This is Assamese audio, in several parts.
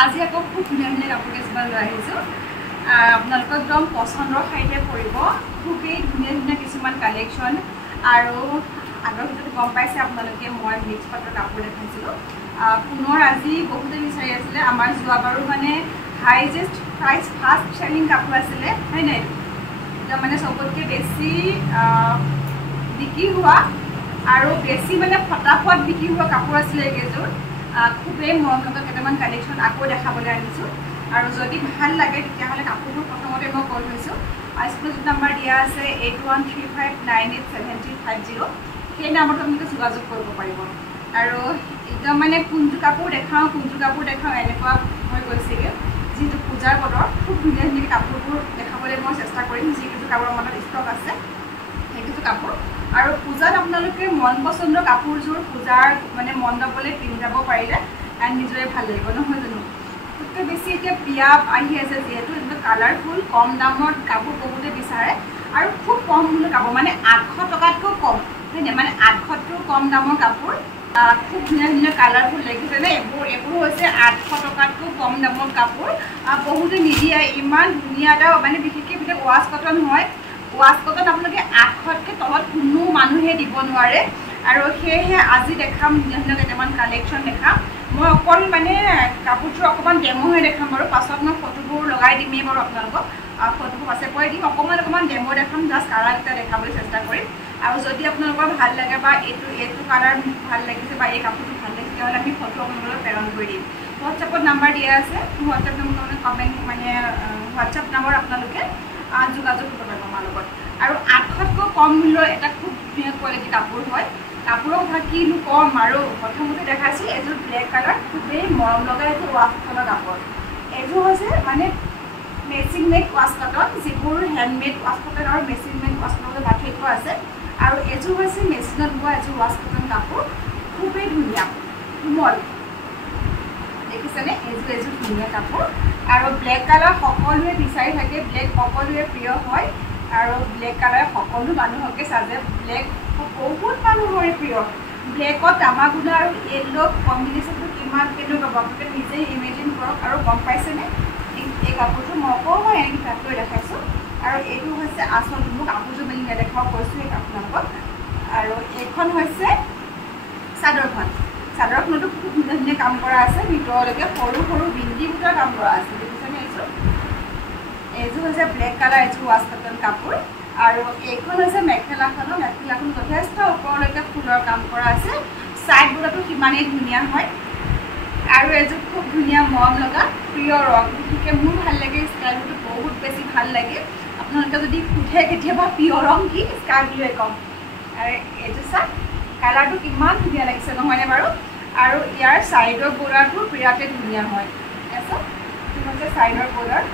আজি আকৌ খুব ধুনীয়া ধুনীয়া কাপোৰ কিছুমান লৈ আহিছোঁ আপোনালোকৰ একদম পচন্দৰ ঠাইতে পৰিব খুবেই ধুনীয়া ধুনীয়া কিছুমান কালেকশ্যন আৰু আগৰ ভিতৰত গম পাইছে আপোনালোকে মই মিক্স পাটৰ কাপোৰ দেখাইছিলোঁ পুনৰ আজি বহুতে বিচাৰি আছিলে আমাৰ যোৱাবাৰো মানে হাইজেষ্ট প্ৰাইচ ফাৰ্ষ্ট চেলিং কাপোৰ আছিলে হয় নাই মানে সবতকৈ বেছি বিক্ৰী হোৱা আৰু বেছি মানে ফটাফট বিক্ৰী হোৱা কাপোৰ আছিলে এইকেইযোৰ খুবেই মৰম লগা কেইটামান কালেকশ্যন আকৌ দেখাবলৈ আনিছোঁ আৰু যদি ভাল লাগে তেতিয়াহ'লে কাপোৰবোৰ প্ৰথমতে মই কৈ থৈছোঁ স্ক্ৰীনত নাম্বাৰ দিয়া আছে 8135987350 সেই নাম্বাৰটো আপোনালোকে যোগাযোগ কৰিব পাৰিব আৰু একদম মানে কোনটো কাপোৰ দেখাওঁ এনেকুৱা হৈ গৈছেগৈ যিহেতু পূজাৰ বতৰ খুব ধুনীয়া ধুনীয়া কাপোৰবোৰ দেখাবলৈ মই চেষ্টা কৰিম যিকেইযোৰ কাপোৰৰ মনত ষ্টক আছে সেইকেইযোৰ কাপোৰ আৰু পূজাত আপোনালোকে মন পচন্দৰ কাপোৰযোৰ পূজাৰ মানে মণ্ডপলৈ পিন্ধি যাব পাৰিলে নিজৰে ভাল লাগিব নহয় জানো খুবকৈ বেছি এতিয়া বিয়া আহি আছে যিহেতু এনেকুৱা কালাৰফুল কম দামৰ কাপোৰ বহুতে বিচাৰে আৰু খুব কম মূল্যৰ কাপোৰ মানে 800 টকাতকৈ কম হয় নাই মানে 800তকৈ কম দামৰ কাপোৰ খুব ধুনীয়া ধুনীয়া কালাৰফুল লাগিছেনে এইবোৰ হৈছে 800 টকাতকৈ কম দামৰ কাপোৰ বহুতে নিদিয়ে ইমান ধুনীয়া এটা মানে বিশেষকৈ এইবিলাক ৱাছ কটন হয় ৱাছ কটন আপোনালোকে 800তকৈ তলত কোনো মানুহে দিব নোৱাৰে আৰু সেয়েহে আজি দেখাম ধুনীয়া ধুনীয়া কেইটামান কালেকশ্যন দেখাম মই অকল মানে কাপোৰযোৰ অকণমান ডেমো হৈ দেখাম বাৰু পাছত মই ফটোবোৰ লগাই দিমেই বাৰু আপোনালোকক ফটোবোৰ পাছে পৰাই দিম অকণমান ডেমো দেখাম জাষ্ট কালাৰকেইটা দেখাবলৈ চেষ্টা কৰিম আৰু যদি আপোনালোকৰ ভাল লাগে বা এইটো কালাৰ ভাল লাগিছে বা এই কাপোৰটো ভাল লাগিছে তেতিয়াহ'লে আমি ফটো আপোনালোকক প্ৰেৰণ কৰি দিম হোৱাটছএপত নাম্বাৰ দিয়া আছে হোৱাটছএপ নম্বৰ কমেণ্ট মানে হোৱাটছএপ নম্বৰ আপোনালোকে যোগাযোগ কৰিব পাৰিব আমাৰ লগত আৰু 800তকৈ কম মূল্যৰ এটা খুব ধুনীয়া কোৱালিটি কাপোৰ হয় কাপোৰৰ কথা কিনো কম আৰু প্ৰথমতে দেখাইছোঁ এযোৰ ব্লেক কালাৰ খুবেই মৰম লগা এযোৰ ৱাছ কটনৰ কাপোৰ এযোৰ হৈছে মানে মেচিন মেড ৱাছ কটন যিবোৰ হেণ্ডমেড ৱাছ কটন আৰু মেচিন মেড ৱাছ কটনৰ পাৰ্থক্য আছে আৰু এযোৰ হৈছে মেচিনত বোৱা এযোৰ ৱাছ কটন কাপোৰ খুবেই ধুনীয়া কোমল দেখিছেনে এযোৰ ধুনীয়া কাপোৰ আৰু ব্লেক কালাৰ সকলোৱে বিচাৰি থাকে ব্লেক সকলোৱে প্ৰিয় হয় আৰু ব্লেক কালাৰ সকলো মানুহকে চাজে ব্লেক বহুত মানুহৰে প্ৰিয় ব্লেকত তামাগুনা আৰু য়েল্লো কম্বিনেশ্যনটো কিমান কেনেকুৱা আপোনালোকে নিজেই ইমেজিন কৰক আৰু গম পাইছেনে এই কাপোৰটো মই অকণমান এনেকৈ তাতকৈ দেখাইছোঁ আৰু এইটো হৈছে আচলটো মোক কাপোৰযোৰ মেলি নেদেখাও কৈছোঁ এই আপোনালোকক আৰু এইখন হৈছে চাদৰখনতো খুব ধুনীয়া ধুনীয়া কাম কৰা আছে ভিতৰলৈকে সৰু সৰু বিন্দি বুটাৰ কাম কৰা আছে দেখিছেনে এইযোৰ হৈছে ব্লেক কালাৰ এযোৰ ৱাছ কটন কাপোৰ আৰু এইখন হৈছে মেখেলাখন যথেষ্ট ওপৰলৈকে ফুলৰ কাম কৰা আছে ছাইড বুটাটো সিমানেই ধুনীয়া হয় আৰু এযোৰ খুব ধুনীয়া মৰম লগা প্ৰিয় ৰং বিশেষকৈ মোৰ ভাল লাগে স্কাই ব্লুটো বহুত বেছি ভাল লাগে আপোনালোকে যদি সোধে কেতিয়াবা প্ৰিয় ৰং কি স্কাই ব্লুৱে ক'ম আৰু এইযোৰ চাওক কালাৰটো কিমান ধুনীয়া লাগিছে নহয়নে বাৰু আৰু ইয়াৰ ছাইডৰ বৰ্ডাৰটো বিৰাটেই ধুনীয়া হয় এইটো হৈছে ছাইডৰ বৰ্ডাৰ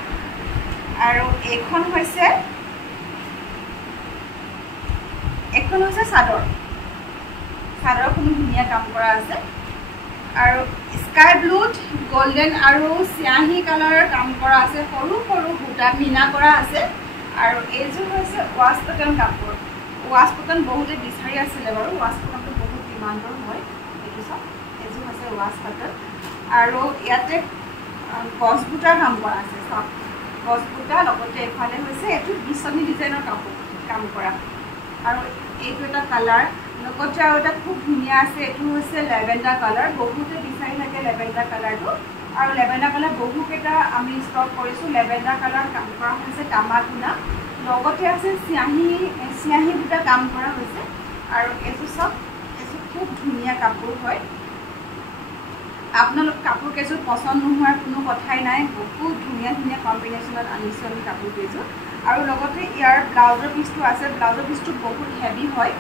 আৰু এইখন হৈছে চাদৰখনো ধুনীয়া কাম কৰা আছে আৰু স্কাই ব্লুত গল্ডেন আৰু চিয়াহী কালাৰৰ কাম কৰা আছে সৰু সৰু বুটা মিনা কৰা আছে আৰু এইযোৰ হৈছে ৱাছ কটন কাপোৰ ৱাছ কটন বহুতে বিচাৰি আছিলে বাৰু ৱাছ কটনটো বহুত ডিমাণ্ডৰ হয় এইটো চাওক এইযোৰ হৈছে ৱাছ কটন আৰু ইয়াতে গছ বুটাৰ কাম কৰা আছে চাওক গছ বুটা লগতে এফালে হৈছে এইটো বিচনী ডিজাইনৰ কাম কৰা আৰু এইটো এটা কালাৰ লগতে আৰু এটা খুব ধুনীয়া আছে এইটো হৈছে লেভেণ্ডাৰ কালাৰ বহুতে বিচাৰি থাকে লেভেণ্ডাৰ কালাৰটো আৰু লেভেণ্ডাৰ কালাৰ বহুকেইটা আমি ষ্টক কৰিছোঁ লেভেণ্ডাৰ কালাৰ কাম কৰা হৈছে তামাগুনা লগতে আছে চিয়াহী দুটা কাম কৰা হৈছে আৰু এইযোৰ চাওক এইযোৰ খুব ধুনীয়া কাপোৰ হয় আপোনালোক কাপোৰ কেইযোৰ পচন্দ নোহোৱাৰ কোনো কথাই নাই বহুত ধুনীয়া ধুনীয়া কম্বিনেশ্যনত আনিছোঁ আমি কাপোৰ কেইযোৰ আৰু লগতে ইয়াৰ ব্লাউজৰ পিচটো আছে ব্লাউজৰ পিচটো বহুত হেভি হয়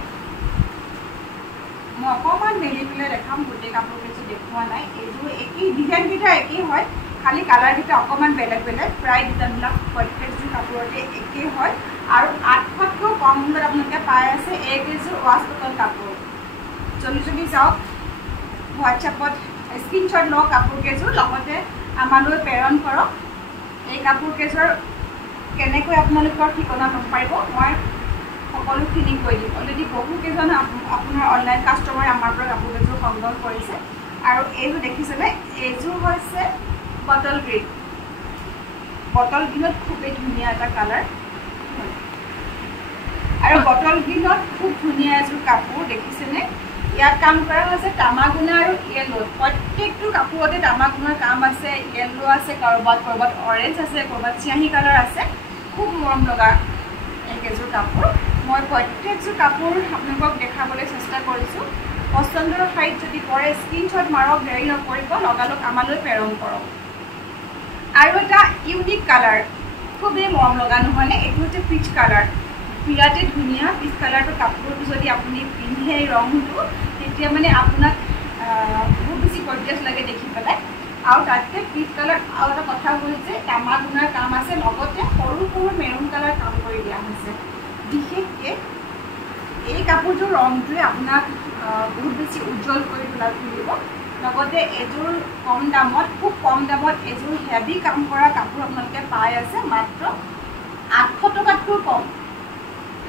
মই অকণমান মেলি পেলাই দেখাম গোটেই কাপোৰ কেইযোৰ দেখুওৱা নাই এইযোৰ একেই ডিজাইনকেইটা একেই হয় খালি কালাৰকেইটা অকণমান বেলেগ প্ৰায় ডিজাইনবিলাক প্ৰত্যেকযোৰ কাপোৰতে একেই হয় আৰু 800তকৈ কম মূল্যত আপোনালোকে পাই আছে এইকেইযোৰ ৱাছ কটন কাপোৰ জলদি যাওক হোৱাটছএপত স্ক্ৰীনশ্বট লওক কাপোৰ কেইযোৰ লগতে আমালৈ প্ৰেৰণ কৰক এই কাপোৰ কেইযোৰ কেনেকৈ আপোনালোকৰ ঠিকনা গম পাৰিব মই সকলোখিনি কৈ দিম অলৰেডি বহুকেইজন আপোনাৰ অনলাইন কাষ্টমাৰে আমাৰ পৰা কাপোৰ কেইযোৰ সংগ্ৰহ কৰিছে আৰু এইযোৰ দেখিছেনে এইযোৰ হৈছে বটল গ্ৰীণ বটল গ্ৰীণত খুবেই ধুনীয়া এটা কালাৰ আৰু বটল গ্ৰীণত খুব ধুনীয়া এযোৰ কাপোৰ দেখিছেনে ইয়াত কাম কৰা হৈছে তামাগুনা আৰু য়েল্লো প্ৰত্যেকটো কাপোৰতে তামাগুনাৰ কাম আছে য়েল্লো আছে কৰবাত অৰেঞ্জ আছে কৰবাত চিয়াহী কালাৰ আছে খুব মৰম লগা এইকেইযোৰ কাপোৰ মই প্ৰত্যেকযোৰ কাপোৰ আপোনালোকক দেখাবলৈ চেষ্টা কৰিছোঁ পচন্দৰ ঠাইত যদি পৰে স্ক্ৰীনশ্বট মাৰক দেৰি নকৰিব লগালগ আমালৈ প্ৰেৰণ কৰক আৰু এটা ইউনিক কালাৰ খুবেই মৰম লগা নহয়নে এইটো হৈছে পিচ কালাৰ বিৰাটেই ধুনীয়া পিচ কালাৰটো কাপোৰটো যদি আপুনি পিন্ধে ৰংটো তেতিয়া মানে আপোনাক বহুত বেছি গৰ্জিয়াছ লাগে দেখি পেলাই আৰু তাতকৈ পিচ কালাৰ আৰু এটা কথা হ'ল যে তামাগুনাৰ কাম আছে লগতে সৰু সৰু মেৰুন কালাৰ কাম কৰি দিয়া হৈছে বিশেষকৈ এই কাপোৰযোৰ ৰংটোৱে আপোনাক বহুত বেছি উজ্জ্বল কৰি তোলা তুলিব লগতে এযোৰ কম দামত খুব কম দামত এযোৰ হেভি কাম কৰা কাপোৰ আপোনালোকে পাই আছে মাত্ৰ 800 টকাতকৈ কম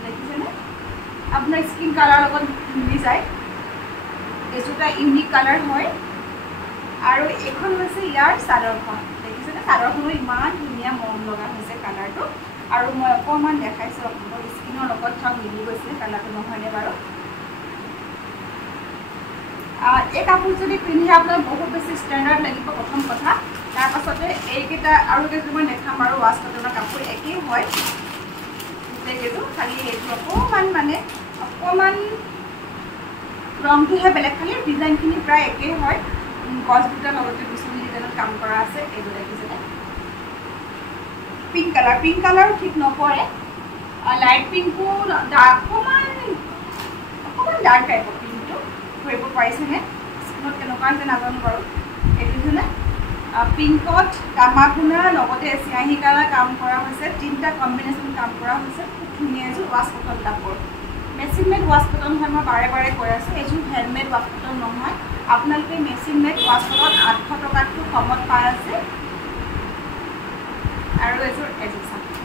দেখিছেনে আপোনাৰ স্কিন কালাৰ লগত মিলি যায় এইযোৰটা ইউনিক কালাৰ হয় আৰু এইখন হৈছে ইয়াৰ চাদৰখন দেখিছেনে চাদৰখনো ইমান ধুনীয়া মৰম লগা হৈছে কালাৰটো আৰু মই অকণমান দেখাইছোঁ আপোনালোকৰ স্কিনৰ লগত চাওক মিলি গৈছে কালাৰটো নহয়নে বাৰু এই কাপোৰ যদি পিন্ধে আপোনাৰ বহুত বেছি ষ্টেণ্ডাৰ্ড লাগিব প্ৰথম কথা তাৰপাছতে এইকেইটা আৰু কেইযোৰমান দেখাম আৰু ৱাছ কটনৰ কাপোৰ একেই হয় গোটেইকেইযোৰ খালি এইটো অকণমান ৰংটোহে বেলেগ খালি ডিজাইনখিনি প্ৰায় একেই হয় গছ দুটাৰ লগতে বিচনী ডিজাইনত কাম কৰা আছে এইযোৰ দেখিছেনে পিংক কালাৰো ঠিক নপৰে লাইট পিংকো অকণমান ডাৰ্ক টাইপৰ পিংকটো ধৰিব পাৰিছেনে স্কিনত কেনেকুৱা হৈছে নাজানো বাৰু এইটো দেখিছেনে পিংকত তামাগুনাৰ লগতে চিয়াহী কালাৰ কাম কৰা হৈছে তিনিটা কম্বিনেশ্যন কাম কৰা হৈছে খুব ধুনীয়া এযোৰ ৱাছ কটন কাপোৰ মেচিন মেড ৱাছ কটন হয় মই বাৰে বাৰে কৈ আছোঁ এইযোৰ হেণ্ডমেড ৱাছ কটন নহয় আপোনালোকে মেচিন মেড ৱাছ কটন 800 টকাতকৈ কমত পাই আছে আৰু এযোৰ চাওক